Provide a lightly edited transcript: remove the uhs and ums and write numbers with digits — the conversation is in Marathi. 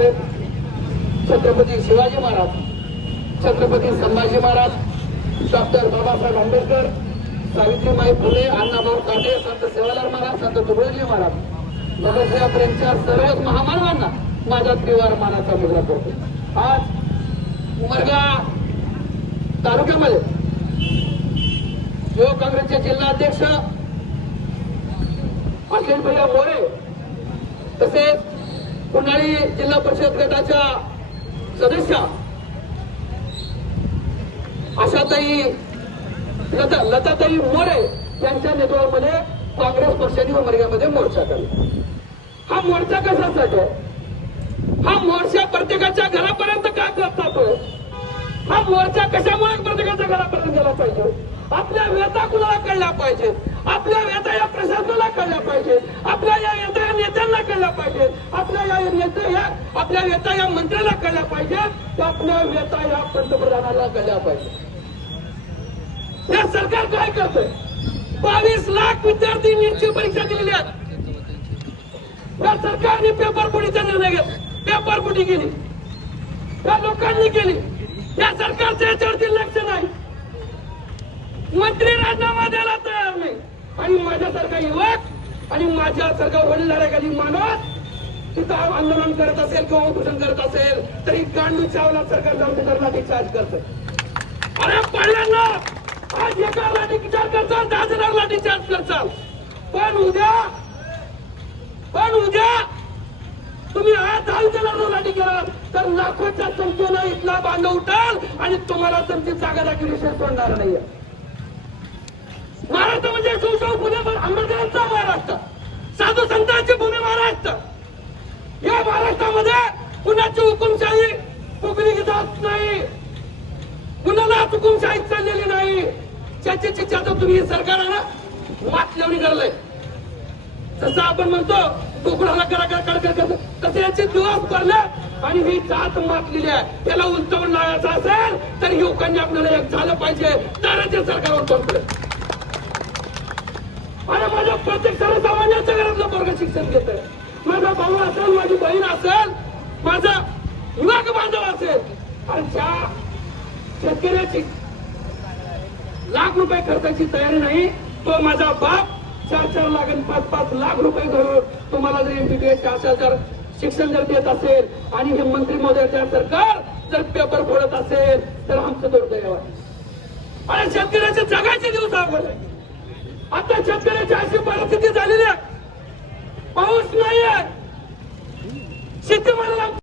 बाळासाहेब, छत्रपती शिवाजी महाराज, छत्रपती संभाजी महाराज, डॉक्टर बाबासाहेब आंबेडकर, सावित्रीबाई फुले, अण्णाभाऊ साठे, संत सेवालाल महाराज, संत तुकडोजी महाराज, भगतसिंहांच्या सर्वच महामानवांना माझ्या त्रिवार मानाचा मुजरा करतो। आज उमरगा तालुक्यामध्ये युवक काँग्रेसचे जिल्हाध्यक्ष अखिल भैया मोरे, तसेच कुणाळी जिल्हा परिषद गटाच्या सदस्य आशाताई लताताई मोरे यांच्या नेतृत्वामध्ये काँग्रेस पक्षाने उमरग्यामध्ये मोर्चा काढला। हा मोर्चा कशासाठी आहे? हा मोर्चा प्रत्येकाच्या घरापर्यंत का जातोय? हा मोर्चा कशामुळे प्रत्येकाच्या घरापर्यंत गेला पाहिजे? आपल्या व्यथा कुणाला कळल्या पाहिजे, आपल्या व्यथा या प्रशासनाला कळल्या पाहिजे, आपल्या या व्यथा या नेत्यांना कळल्या पाहिजे, आपल्या व्यथा या मंत्र्याला कळल्या पाहिजे, आपल्या व्यथा या पंतप्रधानाला कळल्या पाहिजे। या सरकार काय करतंय? 22 लाख विद्यार्थी नीटची परीक्षा दिलेली आहेत। या सरकारने पेपर फुटीचा निर्णय घेतला, पेपर फुटी केली, या लोकांनी केली। या सरकारच्या याच्यावरती लक्ष नाही, मंत्री राजीनामा द्यायला तयार नाही। आणि माझ्यासारखा युवक आणि माझ्यासारखा वडीलधाऱ्याखाली माणूस तिथं आंदोलन करत असेल किंवा उपोषण करत असेल तरी गांडू चावला सरकार जाऊन तिथं लाठीचार्ज करत। अरे पाळ्यांना आज एका लाठीचार्ज करचाल, 10,000 लाठीचार्ज करचाल, पण उद्या तुम्ही आज 10,000 लाठी केला तर लाखोच्या संख्येनं इथला बांधव उठाल आणि तुम्हाला तुमची जागा दाखविल्याशिवाय सोडणार नाहीये। महाराष्ट्र म्हणजे शिवशाहू फुले आंबेडकरांचा महाराष्ट्र, साधू संतांची भूमी महाराष्ट्र। या महाराष्ट्रामध्ये कुणाची हुकुमशाही फुगली जात नाही, कुणाला हुकुमशाही चाललेली नाही। ज्याची चिठ्ठ्या तर तुम्ही सरकार वाटल्याने करलंय, जसं आपण म्हणतो तुकडाला करा तसे याचे दिवस भरले आणि ही जात मातलेली आहे। त्याला उलटवून लावायचं असेल तर युवकांनी आपल्याला एक झालं पाहिजे, तरच या सरकारवर कॉन्फिडन्स। आणि माझ्या प्रत्येक सर्वसामान्यांच्या घरातलं वर्ग शिक्षण घेत आहे, माझा भाऊ असेल, माझी बहीण असेल, माझा युवक बांधव असेल, आणि ज्या शेतकऱ्याची लाख रुपये खर्चाची तयारी नाही तो माझा बाप 4-4 लाख आणि 5-5 लाख रुपये धरून तुम्हाला जर एमबीबीएस असेल तर शिक्षण जर देत असेल आणि हे मंत्री महोदयाच्या सरकार जर पेपर फोडत असेल तर आमचं दुर्दैव आहे। आणि शेतकऱ्याचे जगाचे दिवस अवघड आहे। आता शेतकऱ्याची अशी परिस्थिती झालेली आहे, पाऊस नाहीये, शेतीमालाला